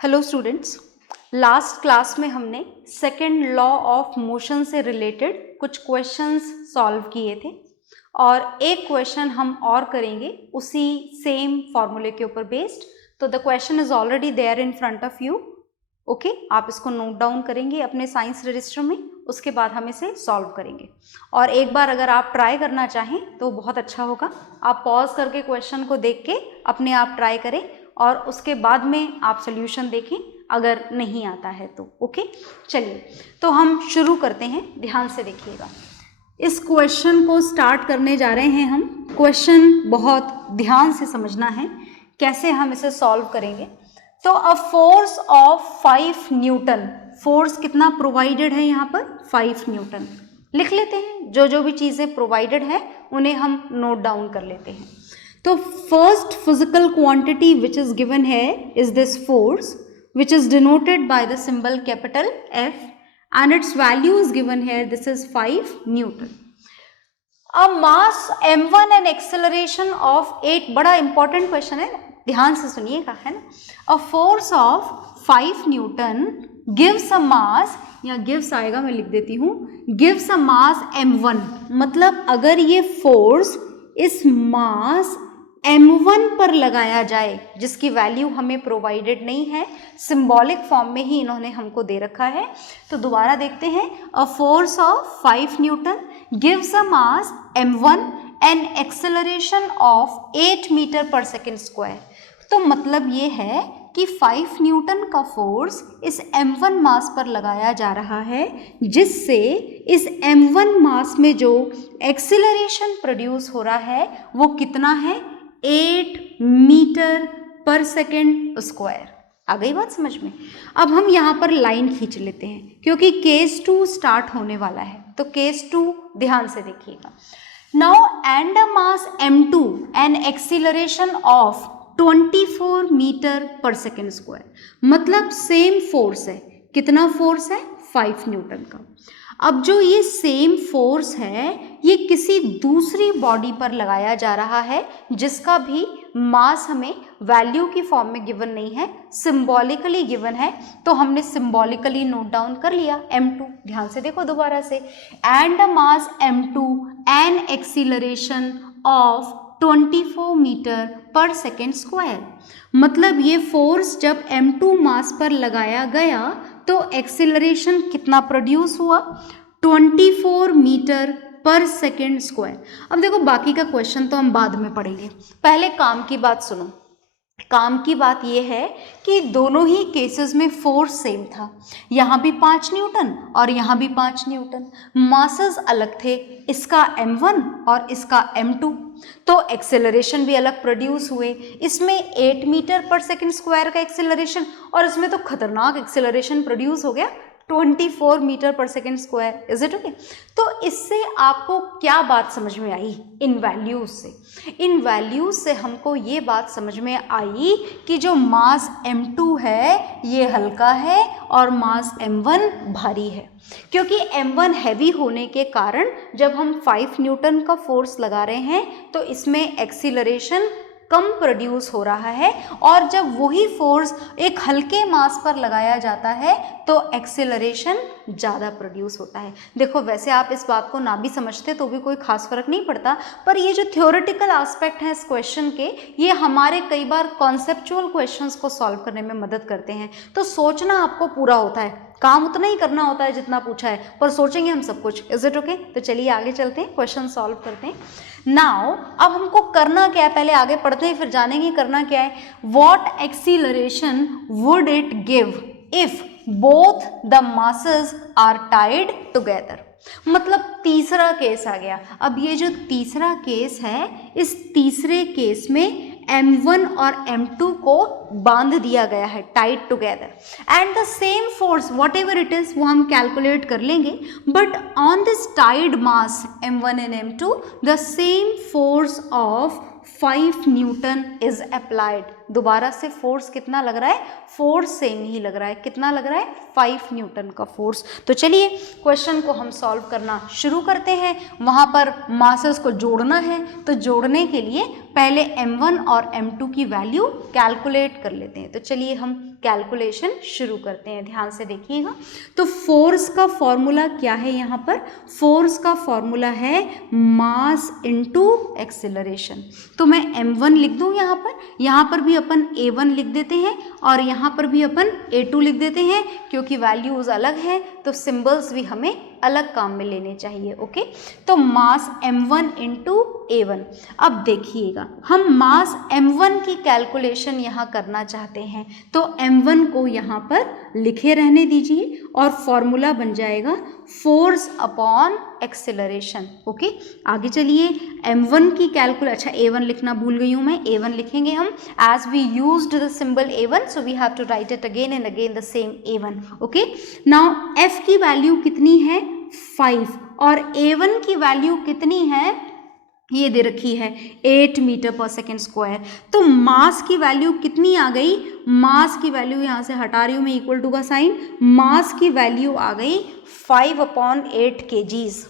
Hello students, last class में हमने second law of motion से रिलेटेड कुछ क्वेश्चंस सॉल्व किए थे और एक क्वेश्चन हम और करेंगे उसी सेम फॉर्मूले के ऊपर बेस्ड। तो the question is already there in front of you. Okay, आप इसको नोट डाउन करेंगे अपने साइंस रजिस्टर में, उसके बाद हम इसे सॉल्व करेंगे। और एक बार अगर आप ट्राई करना चाहें तो बहुत अच्छा होगा, आप पॉज करके क्वेश्चन को देख के अपने आप ट्राई करें और उसके बाद में आप सोल्यूशन देखें अगर नहीं आता है तो। ओके, चलिए तो हम शुरू करते हैं, ध्यान से देखिएगा। इस क्वेश्चन को स्टार्ट करने जा रहे हैं हम। क्वेश्चन बहुत ध्यान से समझना है कैसे हम इसे सॉल्व करेंगे। तो अ फोर्स ऑफ 5 न्यूटन, फोर्स कितना प्रोवाइडेड है यहाँ पर 5 न्यूटन। लिख लेते हैं, जो जो भी चीज़ें प्रोवाइडेड है उन्हें हम नोट डाउन कर लेते हैं। तो first physical quantity which is given है is this force which is denoted by the symbol capital F and its value is given here, this is 5 Newton. A mass m1 and acceleration of 8, बड़ा important question है, ध्यान से सुनिएगा, है ना। A force of 5 Newton gives a mass, या gives आएगा, मैं लिख देती हूँ, gives a mass m1, मतलब अगर ये फोर्स इस मास m1 पर लगाया जाए जिसकी वैल्यू हमें प्रोवाइडेड नहीं है, सिंबॉलिक फॉर्म में ही इन्होंने हमको दे रखा है। तो दोबारा देखते हैं, a force of 5 newton gives a mass m1 and acceleration of 8 metre per second square. तो मतलब ये है कि 5 न्यूटन का फोर्स इस m1 मास पर लगाया जा रहा है, जिससे इस m1 मास में जो एक्सेलरेशन प्रोड्यूस हो रहा है वो कितना है, 8 मीटर पर सेकेंड स्क्वायर। आ गई बात समझ में। अब हम यहाँ पर लाइन खींच लेते हैं क्योंकि केस 2 स्टार्ट होने वाला है। तो केस 2 ध्यान से देखिएगा। Now and a mass m2 and acceleration of 24 metre per second square, मतलब सेम फोर्स है। कितना फोर्स है, 5 न्यूटन का। अब जो ये सेम फोर्स है ये किसी दूसरी बॉडी पर लगाया जा रहा है जिसका भी मास हमें वैल्यू की फॉर्म में गिवन नहीं है, सिंबॉलिकली गिवन है। तो हमने सिंबॉलिकली नोट डाउन कर लिया m2। ध्यान से देखो दोबारा से, and a mass m2 and acceleration of 24 metre per second square, मतलब ये फोर्स जब m2 मास पर लगाया गया तो एक्सीलरेशन कितना प्रोड्यूस हुआ, 24 मीटर पर सेकेंड स्क्वायर। अब देखो बाकी का क्वेश्चन तो हम बाद में पढ़ेंगे, पहले काम की बात सुनो। काम की बात यह है कि दोनों ही केसेस में फोर्स सेम था, यहाँ भी 5 न्यूटन और यहाँ भी 5 न्यूटन, मासेस अलग थे, इसका m1 और इसका m2, तो एक्सेलरेशन भी अलग प्रोड्यूस हुए। इसमें 8 मीटर पर सेकेंड स्क्वायर का एक्सेलरेशन और इसमें तो खतरनाक एक्सेलरेशन प्रोड्यूस हो गया 24 metre per second square. Is it okay. तो इससे आपको क्या बात समझ में आई, इन वैल्यूज से, इन वैल्यूज से हमको ये बात समझ में आई कि जो मास m2 है ये हल्का है और मास m1 भारी है, क्योंकि m1 हैवी होने के कारण जब हम 5 न्यूटन का फोर्स लगा रहे हैं तो इसमें एक्सीलरेशन कम प्रोड्यूस हो रहा है, और जब वही फोर्स एक हल्के मास पर लगाया जाता है तो एक्सेलरेशन ज़्यादा प्रोड्यूस होता है। देखो वैसे आप इस बात को ना भी समझते तो भी कोई खास फर्क नहीं पड़ता, पर ये जो थ्योरेटिकल एस्पेक्ट है इस क्वेश्चन के, ये हमारे कई बार कॉन्सेप्चुअल क्वेश्चंस को सॉल्व करने में मदद करते हैं। तो सोचना आपको पूरा होता है, काम उतना ही करना होता है जितना पूछा है, पर सोचेंगे हम सब कुछ। Is it okay. तो चलिए आगे चलते हैं, क्वेश्चन सॉल्व करते हैं। नाउ अब हमको करना क्या है, पहले आगे पढ़ते हैं फिर जानेंगे करना क्या है। What acceleration would it give if both the masses are tied together, मतलब तीसरा केस आ गया। अब ये जो तीसरा केस है, इस तीसरे केस में m1 और m2 को बांध दिया गया है, tied together, and the same force whatever it is वो हम कैलकुलेट कर लेंगे, but on this tied mass m1 and m2 the same force of 5 newton is applied. दोबारा से फोर्स कितना लग रहा है, फोर्स सेम ही लग रहा है, कितना लग रहा है 5 न्यूटन का फोर्स। तो चलिए क्वेश्चन को हम सॉल्व करना शुरू करते हैं। वहाँ पर मासेस को जोड़ना है, तो जोड़ने के लिए पहले m1 और m2 की वैल्यू कैलकुलेट कर लेते हैं। तो चलिए हम कैलकुलेशन शुरू करते हैं, ध्यान से देखिएगा। तो फोर्स का फॉर्मूला क्या है, यहाँ पर फोर्स का फॉर्मूला है मास इनटू एक्सेलरेशन। तो मैं m1 लिख दूँ, यहाँ पर भी अपन a1 लिख देते हैं और यहाँ पर भी अपन a2 लिख देते हैं, क्योंकि वैल्यूज अलग है तो सिंबल्स भी हमें अलग काम में लेने चाहिए। ओके, तो मास m1 इंटू a1। अब देखिएगा, हम मास m1 की कैलकुलेशन यहाँ करना चाहते हैं, तो m1 को यहाँ पर लिखे रहने दीजिए और फॉर्मूला बन जाएगा फोर्स अपॉन एक्सेलरेशन। ओके, आगे चलिए m1 की अच्छा a1 लिखना भूल गई हूँ मैं, a1 लिखेंगे हम, as we used the symbol a1 so we have to write it again and again the same a1। Okay, now f की वैल्यू कितनी है 5 और a1 की वैल्यू कितनी है, ये दे रखी है 8 मीटर पर सेकेंड स्क्वायर। तो मास की वैल्यू कितनी आ गई, मास की वैल्यू यहाँ से हटा रही हूँ मैं इक्वल टू का साइन, मास की वैल्यू आ गई 5/8 kgs।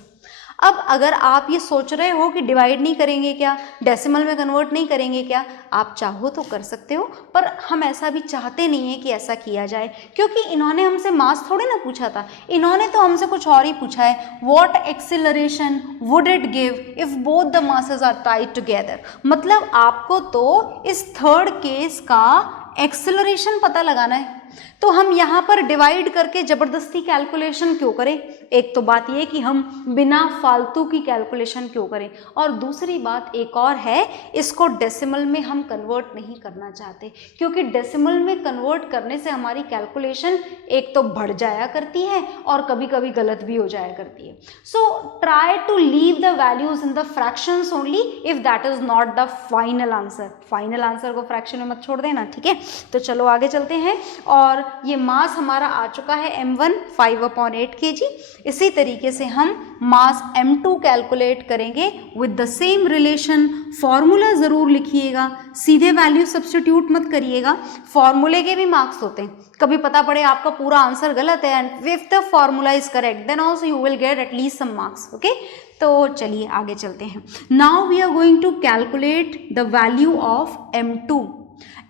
अब अगर आप ये सोच रहे हो कि डिवाइड नहीं करेंगे क्या, डेसिमल में कन्वर्ट नहीं करेंगे क्या, आप चाहो तो कर सकते हो, पर हम ऐसा भी चाहते नहीं है कि ऐसा किया जाए, क्योंकि इन्होंने हमसे मास थोड़े ना पूछा था, इन्होंने तो हमसे कुछ और ही पूछा है, what acceleration would it give if both the masses are tied together. मतलब आपको तो इस थर्ड केस का एक्सेलरेशन पता लगाना है, तो हम यहाँ पर डिवाइड करके ज़बरदस्ती कैलकुलेशन क्यों करें। एक तो बात ये कि हम बिना फालतू की कैलकुलेशन क्यों करें, और दूसरी बात एक और है, इसको डेसिमल में हम कन्वर्ट नहीं करना चाहते, क्योंकि डेसिमल में कन्वर्ट करने से हमारी कैलकुलेशन एक तो बढ़ जाया करती है और कभी कभी गलत भी हो जाया करती है। So try to leave the values in the fractions only if that is not the final answer. Final answer को फ्रैक्शन में मत छोड़ देना, ठीक है। तो चलो आगे चलते हैं, और ये मास हमारा आ चुका है m1 5/8 kg। इसी तरीके से हम मास m2 कैलकुलेट करेंगे with the same relation. Formula ज़रूर लिखिएगा, सीधे वैल्यू सब्स्टिट्यूट मत करिएगा, फॉर्मूले के भी मार्क्स होते हैं। कभी पता पड़े आपका पूरा आंसर गलत है and if the formula is correct then also you will get at least some marks. Okay, तो चलिए आगे चलते हैं। Now we are going to calculate the value of m2।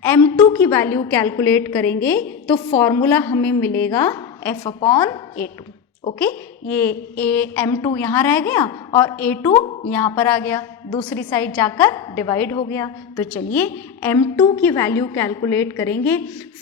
m2 की वैल्यू कैलकुलेट करेंगे तो फॉर्मूला हमें मिलेगा F/A2। ओके, ये m2 यहाँ रह गया और a2 यहाँ पर आ गया, दूसरी साइड जाकर डिवाइड हो गया। तो चलिए m2 की वैल्यू कैलकुलेट करेंगे।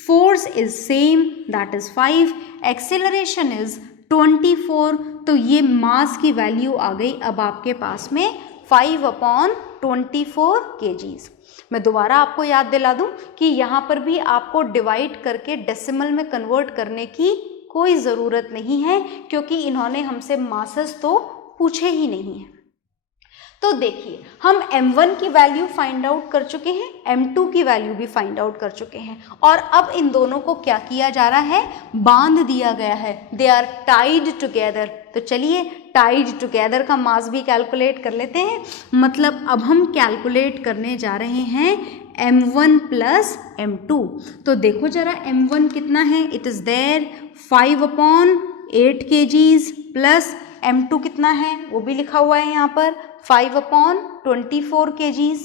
Force is same, that is 5, acceleration is 24, तो ये मास की वैल्यू आ गई अब आपके पास में 5/24 kgs। मैं दोबारा आपको याद दिला दूं कि यहाँ पर भी आपको डिवाइड करके डेसिमल में कन्वर्ट करने की कोई ज़रूरत नहीं है, क्योंकि इन्होंने हमसे मासेस तो पूछे ही नहीं हैं। तो देखिए, हम m1 की वैल्यू फाइंड आउट कर चुके हैं, m2 की वैल्यू भी फाइंड आउट कर चुके हैं, और अब इन दोनों को क्या किया जा रहा है, बांध दिया गया है, दे आर टाइड टुगेदर। तो चलिए टाइड टुगेदर का मास भी कैलकुलेट कर लेते हैं। मतलब अब हम कैलकुलेट करने जा रहे हैं m1 प्लस m2। तो देखो जरा m1 कितना है, it is there 5/8 kgs, plus m2 कितना है वो भी लिखा हुआ है यहाँ पर 5/24 kgs।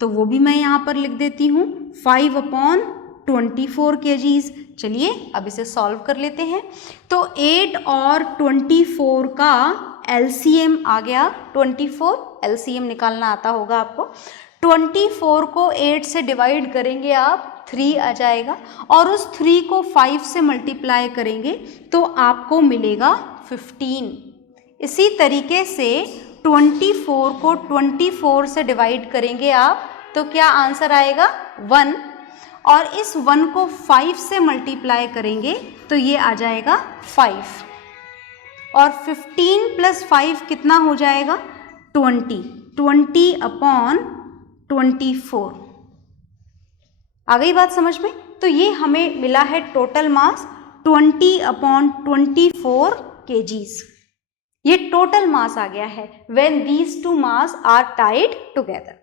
तो वो भी मैं यहाँ पर लिख देती हूँ 5/24 kgs। चलिए अब इसे सॉल्व कर लेते हैं। तो 8 और 24 का LCM आ गया 24, LCM निकालना आता होगा आपको। 24 को 8 से डिवाइड करेंगे आप, 3 आ जाएगा, और उस 3 को 5 से मल्टीप्लाई करेंगे तो आपको मिलेगा 15। इसी तरीके से 24 को 24 से डिवाइड करेंगे आप तो क्या आंसर आएगा 1, और इस 1 को 5 से मल्टीप्लाई करेंगे तो ये आ जाएगा 5, और 15 प्लस 5 कितना हो जाएगा 20, 20/24। आ गई बात समझ में। तो ये हमें मिला है टोटल मास 20/24 kgs। ये टोटल मास आ गया है when these two mass are tied together.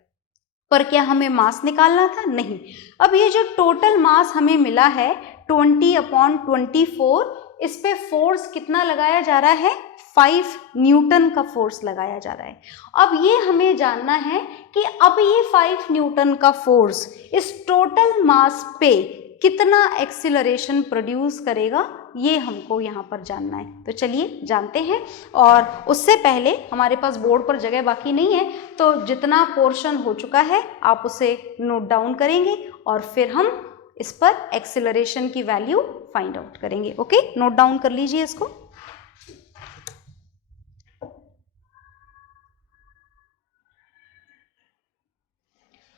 पर क्या हमें मास निकालना था? नहीं। अब ये जो टोटल मास हमें मिला है 20/24, इस पे फोर्स कितना लगाया जा रहा है? 5 न्यूटन का फोर्स लगाया जा रहा है। अब ये हमें जानना है कि अब ये 5 न्यूटन का फोर्स इस टोटल मास पे कितना एक्सीलरेशन प्रोड्यूस करेगा, ये हमको यहाँ पर जानना है। तो चलिए जानते हैं। और उससे पहले हमारे पास बोर्ड पर जगह बाकी नहीं है, तो जितना पोर्शन हो चुका है आप उसे नोट डाउन करेंगे और फिर हम इस पर एक्सीलरेशन की वैल्यू फाइंड आउट करेंगे। ओके, नोट डाउन कर लीजिए इसको।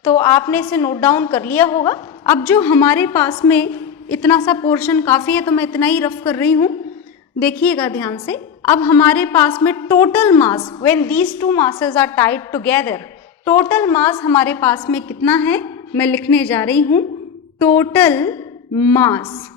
तो आपने इसे नोट डाउन कर लिया होगा। अब जो हमारे पास में इतना सा पोर्शन काफ़ी है, तो मैं इतना ही रफ कर रही हूँ, देखिएगा ध्यान से। अब हमारे पास में total mass, when these two masses are tied together, total mass हमारे पास में कितना है, मैं लिखने जा रही हूँ। Total mass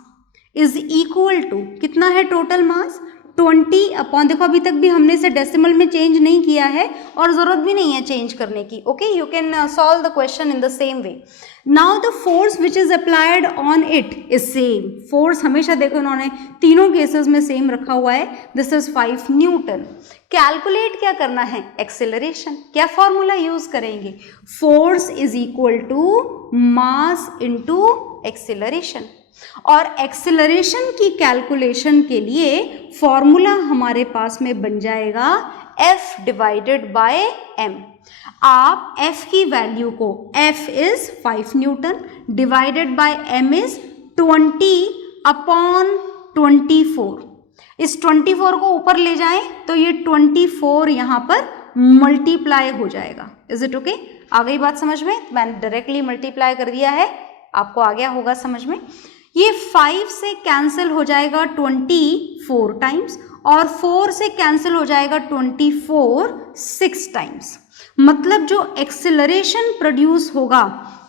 is equal to, कितना है टोटल मास? 20 अपॉन, देखो अभी तक भी हमने इसे डेसिमल में चेंज नहीं किया है और ज़रूरत भी नहीं है चेंज करने की। Okay, you can solve the question in the same way. Now the force which is applied on it is same. Force हमेशा देखो इन्होंने तीनों केसेस में सेम रखा हुआ है। This is 5 Newton. कैलकुलेट क्या करना है? एक्सेलरेशन। क्या फॉर्मूला यूज करेंगे? Force is equal to mass into acceleration. और एक्सेलरेशन की कैलकुलेशन के लिए फॉर्मूला हमारे पास में बन जाएगा F डिवाइडेड बाय m। आप F की वैल्यू को, F is 5 newton divided by m is 20/24। इस 24 को ऊपर ले जाएं तो ये 24 यहाँ पर मल्टीप्लाई हो जाएगा। Is it okay? आ गई बात समझ में? मैंने डायरेक्टली मल्टीप्लाई कर दिया है, आपको आ गया होगा समझ में। ये 5 से कैंसिल हो जाएगा 24 टाइम्स और 4 से कैंसिल हो जाएगा 24 6 टाइम्स। मतलब जो एक्सेलरेशन प्रोड्यूस होगा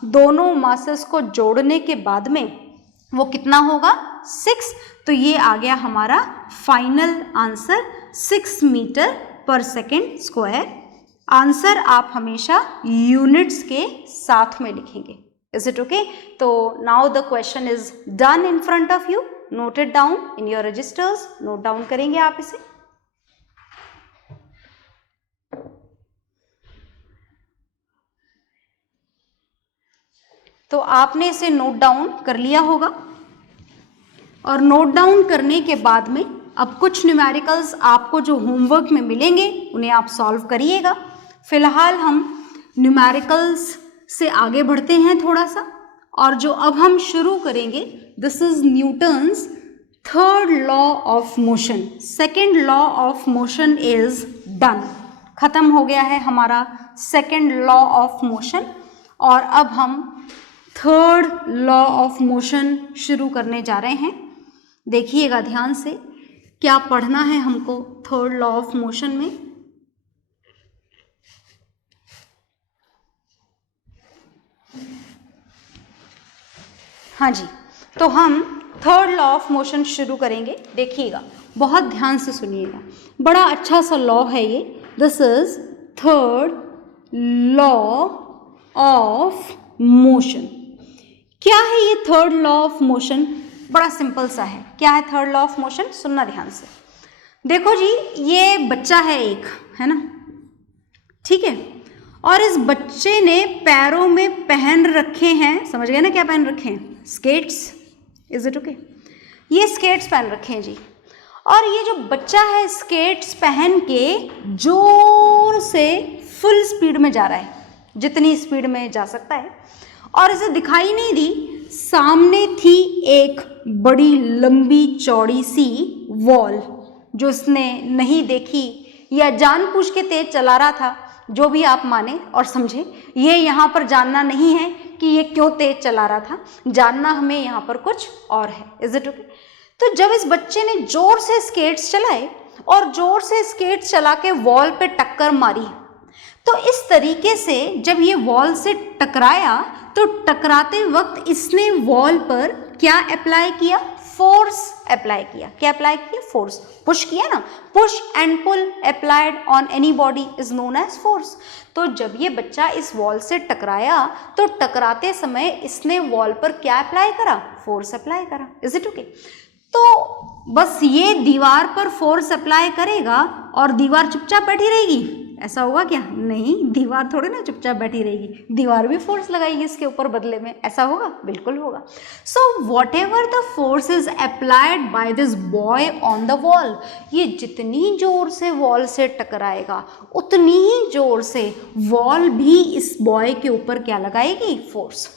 दोनों मासेस को जोड़ने के बाद में वो कितना होगा? 6। तो ये आ गया हमारा final answer 6 metre per second square. Answer आप हमेशा यूनिट्स के साथ में लिखेंगे। Is it okay? So now the question is done in front of you. Note it down in your registers. Note down करेंगे आप इसे। तो आपने इसे नोट डाउन कर लिया होगा और नोट डाउन करने के बाद में अब कुछ न्यूमेरिकल्स आपको जो होमवर्क में मिलेंगे उन्हें आप सॉल्व करिएगा। फिलहाल हम न्यूमेरिकल्स से आगे बढ़ते हैं थोड़ा सा, और जो अब हम शुरू करेंगे, this is Newton's third law of motion. Second law of motion is done, खत्म हो गया है हमारा सेकेंड लॉ ऑफ मोशन। और अब हम थर्ड लॉ ऑफ मोशन शुरू करने जा रहे हैं। देखिएगा ध्यान से क्या पढ़ना है हमको थर्ड लॉ ऑफ मोशन में। हाँ जी, तो हम थर्ड लॉ ऑफ मोशन शुरू करेंगे। देखिएगा, बहुत ध्यान से सुनिएगा, बड़ा अच्छा सा लॉ है ये। This is third law of motion. क्या है ये थर्ड लॉ ऑफ मोशन? बड़ा सिंपल सा है। क्या है थर्ड लॉ ऑफ मोशन? सुनना ध्यान से। देखो जी, ये बच्चा है एक, है ना, ठीक है, और इस बच्चे ने पैरों में पहन रखे हैं, समझ गए ना क्या पहन रखे हैं? स्केट्स। Is it okay? ये स्केट्स पहन रखे हैं जी, और ये जो बच्चा है स्केट्स पहन के जोर से फुल स्पीड में जा रहा है, जितनी स्पीड में जा सकता है, और इसे दिखाई नहीं दी सामने थी एक बड़ी लंबी चौड़ी सी वॉल जो इसने नहीं देखी या जानबूझ के तेज चला रहा था, जो भी आप माने और समझे। ये यहाँ पर जानना नहीं है कि ये क्यों तेज चला रहा था, जानना हमें यहाँ पर कुछ और है। Is it okay? तो जब इस बच्चे ने जोर से स्केट्स चलाए और जोर से स्केट्स चला के वॉल पे टक्कर मारी, तो इस तरीके से जब ये वॉल से टकराया तो टकराते वक्त इसने वॉल पर क्या अप्लाई किया? फोर्स अप्लाई किया। क्या अप्लाई किया? फोर्स। पुश किया ना, push and pull applied on any body is known as force. तो जब ये बच्चा इस वॉल से टकराया तो टकराते समय इसने वॉल पर क्या अप्लाई करा? फोर्स अप्लाई करा। Is it okay? तो बस ये दीवार पर फोर्स अप्लाई करेगा और दीवार चुपचाप बैठी रहेगी, ऐसा होगा क्या? नहीं, दीवार थोड़ी ना चुपचाप बैठी रहेगी, दीवार भी फोर्स लगाएगी इसके ऊपर बदले में। ऐसा होगा? बिल्कुल होगा। So what ever the force is applied by this boy on the wall, ये जितनी जोर से वॉल से टकराएगा उतनी ही जोर से वॉल भी इस बॉय के ऊपर क्या लगाएगी? फोर्स।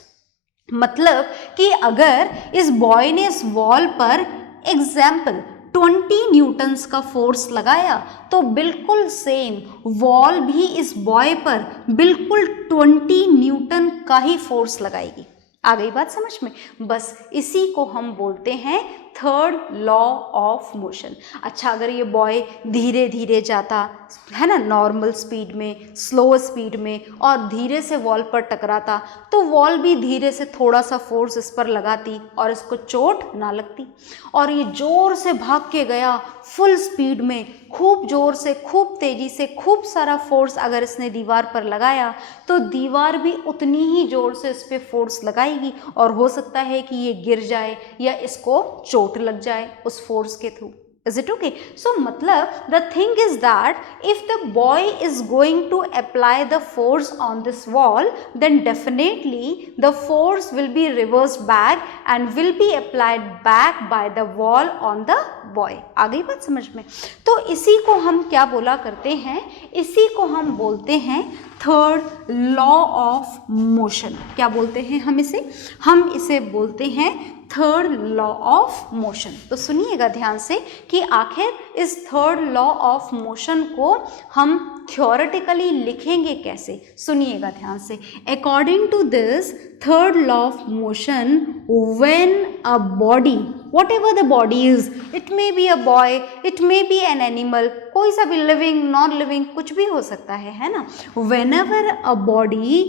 मतलब कि अगर इस बॉय ने इस वॉल पर एग्जाम्पल 20 न्यूटन्स का फोर्स लगाया तो बिल्कुल सेम वॉल भी इस बॉय पर बिल्कुल 20 न्यूटन का ही फोर्स लगाएगी। आ गई बात समझ में? बस इसी को हम बोलते हैं थर्ड लॉ ऑफ मोशन। अच्छा, अगर ये बॉय धीरे धीरे जाता है ना, नॉर्मल स्पीड में, स्लो स्पीड में, और धीरे से वॉल पर टकराता तो वॉल भी धीरे से थोड़ा सा फोर्स इस पर लगाती और इसको चोट ना लगती। और ये जोर से भाग के गया फुल स्पीड में, खूब जोर से, खूब तेजी से, खूब सारा फोर्स अगर इसने दीवार पर लगाया तो दीवार भी उतनी ही जोर से इस पर फोर्स लगाएगी और हो सकता है कि ये गिर जाए या इसको चोट लग जाए उस फोर्स के through. Is it okay? So मतलब the thing is that if the boy is going to apply the force on this wall, then definitely the force will be reversed back and will be applied back by the wall on the boy. आ गई बात समझ में? तो इसी को हम क्या बोला करते हैं? इसी को हम बोलते हैं थर्ड लॉ ऑफ मोशन। क्या बोलते हैं हम इसे? हम इसे बोलते हैं थर्ड लॉ ऑफ मोशन। तो सुनिएगा ध्यान से कि आखिर इस थर्ड लॉ ऑफ मोशन को हम थ्योरेटिकली लिखेंगे कैसे। सुनिएगा ध्यान से। According to this third law of motion, when a body, whatever the body is, it may be a boy, it may be an animal, कोई सा भी लिविंग, नॉन लिविंग, कुछ भी हो सकता है ना। Whenever a body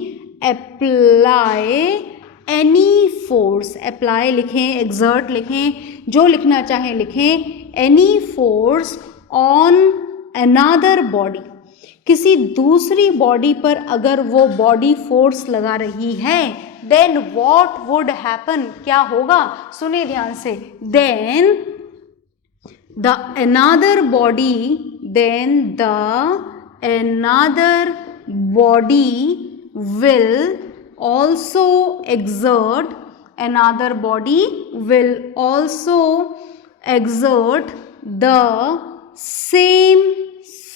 apply any force, apply लिखें, एक्सर्ट लिखें, जो लिखना चाहें लिखें, any force on another body, किसी दूसरी बॉडी पर अगर वो बॉडी फोर्स लगा रही है, देन व्हाट वुड हैपन, क्या होगा? सुनिए ध्यान से। Then the another body, then the another body will also exert, another body will also exert the same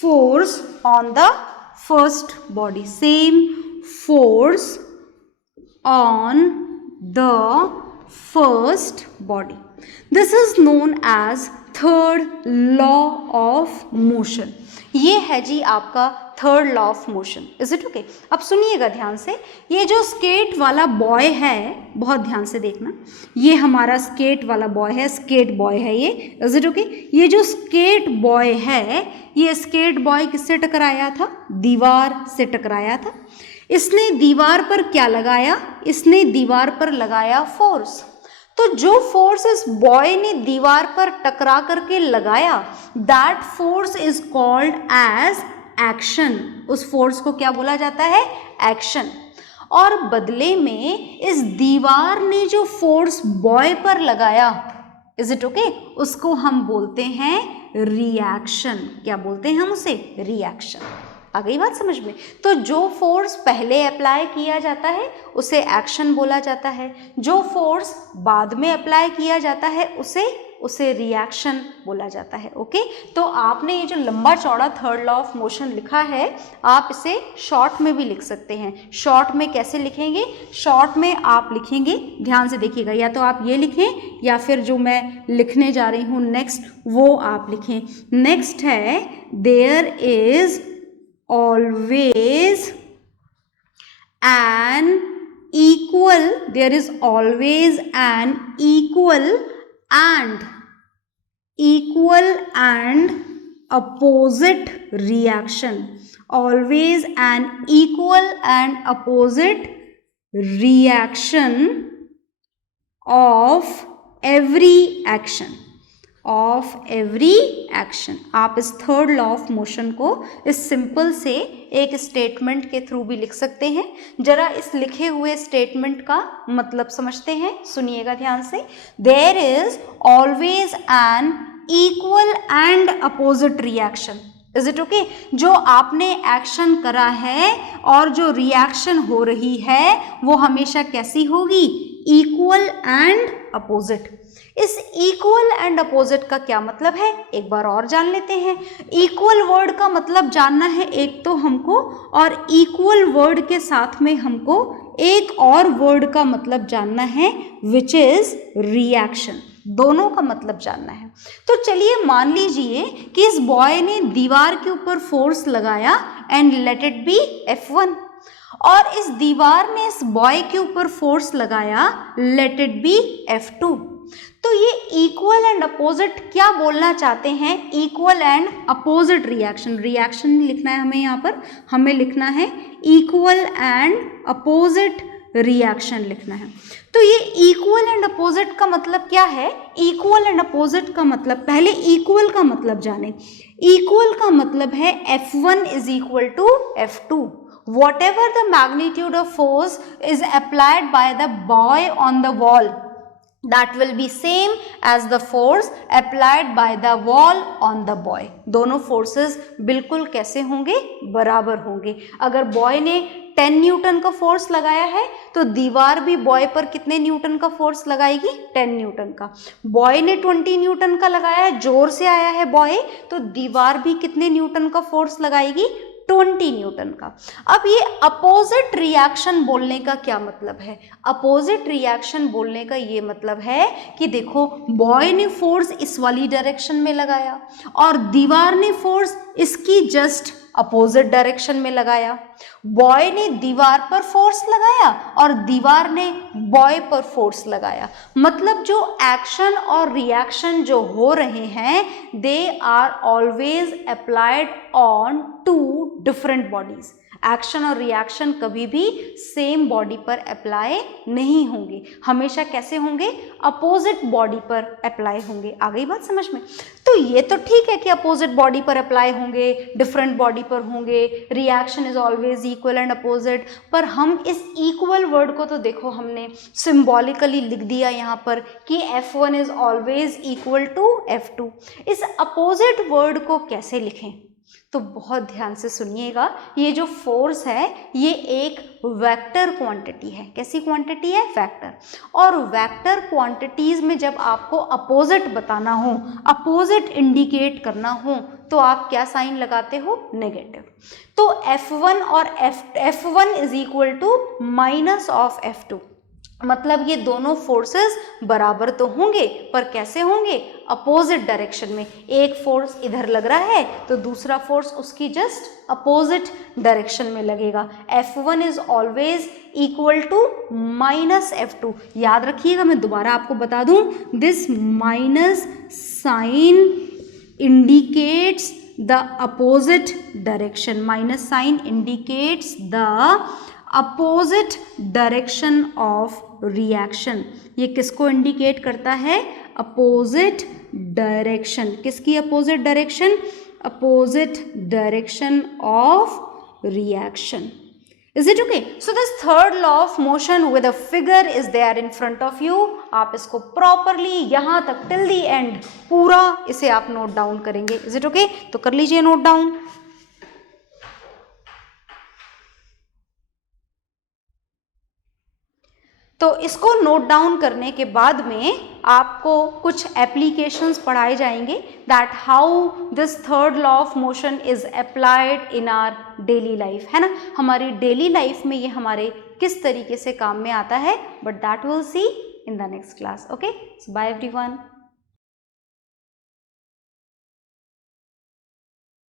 force on the first body, same force on the first body. This is known as third law of motion. ये है जी आपका third law of motion. Is it okay? अब सुनिएगा ध्यान से। ये जो skate वाला बॉय है, बहुत ध्यान से देखना, ये हमारा स्केट वाला बॉय है, स्केट बॉय है ये। Is it okay? ये जो स्केट बॉय है, ये स्केट बॉय किससे टकराया था? दीवार से टकराया था। इसने दीवार पर क्या लगाया? इसने दीवार पर लगाया फोर्स। तो जो फोर्स इस बॉय ने दीवार पर टकरा करके लगाया, that force is called as action. उस फोर्स को क्या बोला जाता है? एक्शन। और बदले में इस दीवार ने जो फोर्स बॉय पर लगाया, इज इट ओके, उसको हम बोलते हैं रिएक्शन। क्या बोलते हैं हम उसे? रिएक्शन। आ गई बात समझ में? तो जो फोर्स पहले अप्लाई किया जाता है उसे एक्शन बोला जाता है, जो फोर्स बाद में अप्लाई किया जाता है उसे रिएक्शन बोला जाता है। ओके? तो आपने ये जो लंबा चौड़ा थर्ड लॉ ऑफ मोशन लिखा है, आप इसे शॉर्ट में भी लिख सकते हैं। शॉर्ट में कैसे लिखेंगे? शॉर्ट में आप लिखेंगे, ध्यान से देखिएगा, या तो आप ये लिखें या फिर जो मैं लिखने जा रही हूँ नेक्स्ट, वो आप लिखें। नेक्स्ट है, there is always an equal, there is always an equal and opposite reaction, always an equal and opposite reaction of every action, of every action. आप इस थर्ड लॉ ऑफ मोशन को इस simple से एक statement के through भी लिख सकते हैं। जरा इस लिखे हुए स्टेटमेंट का मतलब समझते हैं, सुनिएगा ध्यान से। There is always an equal and opposite reaction. Is it okay? जो आपने एक्शन करा है और जो रिएक्शन हो रही है वो हमेशा कैसी होगी? Equal and opposite. इस इक्वल एंड अपोजिट का क्या मतलब है, एक बार और जान लेते हैं। इक्वल वर्ड का मतलब जानना है एक तो हमको, और इक्वल वर्ड के साथ में हमको एक और वर्ड का मतलब जानना है, विच इज रिएक्शन। दोनों का मतलब जानना है। तो चलिए मान लीजिए कि इस बॉय ने दीवार के ऊपर फोर्स लगाया and let it be F1, और इस दीवार ने इस बॉय के ऊपर फोर्स लगाया, लेट इट बी F2। तो ये इक्वल एंड अपोजिट क्या बोलना चाहते हैं? Equal and opposite reaction. Reaction नहीं लिखना है हमें यहाँ पर, हमें लिखना है इक्वल एंड अपोजिट रिएक्शन लिखना है। तो ये इक्वल एंड अपोजिट का मतलब क्या है? इक्वल एंड अपोजिट का मतलब, पहले इक्वल का मतलब जाने। इक्वल का मतलब है F1 is equal to F2। Whatever the magnitude of force is applied by the boy on the wall, that will be same as the force applied by the wall on the boy। दोनों forces बिल्कुल कैसे होंगे? बराबर होंगे। अगर boy ने 10 Newton का force लगाया है तो दीवार भी बॉय पर कितने न्यूटन का फोर्स लगाएगी? 10 न्यूटन का। बॉय ने 20 न्यूटन का लगाया है, जोर से आया है बॉय, तो दीवार भी कितने न्यूटन का फोर्स लगाएगी? 20 न्यूटन का। अब ये अपोजिट रिएक्शन बोलने का क्या मतलब है? अपोजिट रिएक्शन बोलने का ये मतलब है कि देखो, बॉय ने फोर्स इस वाली डायरेक्शन में लगाया और दीवार ने फोर्स इसकी जस्ट अपोजिट डायरेक्शन में लगाया। बॉय ने दीवार पर फोर्स लगाया और दीवार ने बॉय पर फोर्स लगाया। मतलब जो एक्शन और रिएक्शन जो हो रहे हैं, they are always applied on two different bodies. Action और रिएक्शन कभी भी सेम बॉडी पर अप्लाई नहीं होंगे, हमेशा कैसे होंगे? अपोजिट बॉडी पर अप्लाई होंगे। आ गई बात समझ में? तो ये तो ठीक है कि अपोजिट बॉडी पर अप्लाई होंगे, डिफरेंट बॉडी पर होंगे, reaction is always equal and opposite. पर हम इस इक्वल वर्ड को तो देखो हमने सिंबॉलिकली लिख दिया यहाँ पर कि F1 is always equal to F2। इस अपोजिट वर्ड को कैसे लिखें? तो बहुत ध्यान से सुनिएगा। ये जो फोर्स है ये एक वेक्टर क्वांटिटी है। कैसी क्वांटिटी है? वेक्टर। और वेक्टर क्वांटिटीज में जब आपको अपोजिट बताना हो, अपोजिट इंडिकेट करना हो, तो आप क्या साइन लगाते हो? नेगेटिव। तो F1 और F1 is equal to minus of F2। मतलब ये दोनों फोर्सेस बराबर तो होंगे, पर कैसे होंगे? अपोजिट डायरेक्शन में। एक फोर्स इधर लग रहा है तो दूसरा फोर्स उसकी जस्ट अपोजिट डायरेक्शन में लगेगा। F1 is always equal to minus F2। याद रखिएगा, मैं दोबारा आपको बता दूं, this minus sign indicates the opposite direction. Minus sign indicates the opposite direction of reaction. ये किसको इंडिकेट करता है? Opposite direction. किसकी opposite direction? Opposite direction of reaction. Is it okay? So this third law of motion with a figure is there in front of you। आप इसको properly यहाँ तक till the end पूरा इसे आप नोट डाउन करेंगे। Is it okay? तो कर लीजिए नोट डाउन। तो इसको नोट डाउन करने के बाद में आपको कुछ एप्लीकेशंस पढ़ाए जाएंगे, that how this third law of motion is applied in our daily life, है ना। हमारी डेली लाइफ में ये हमारे किस तरीके से काम में आता है, but that will see in the next class. Okay, bye everyone.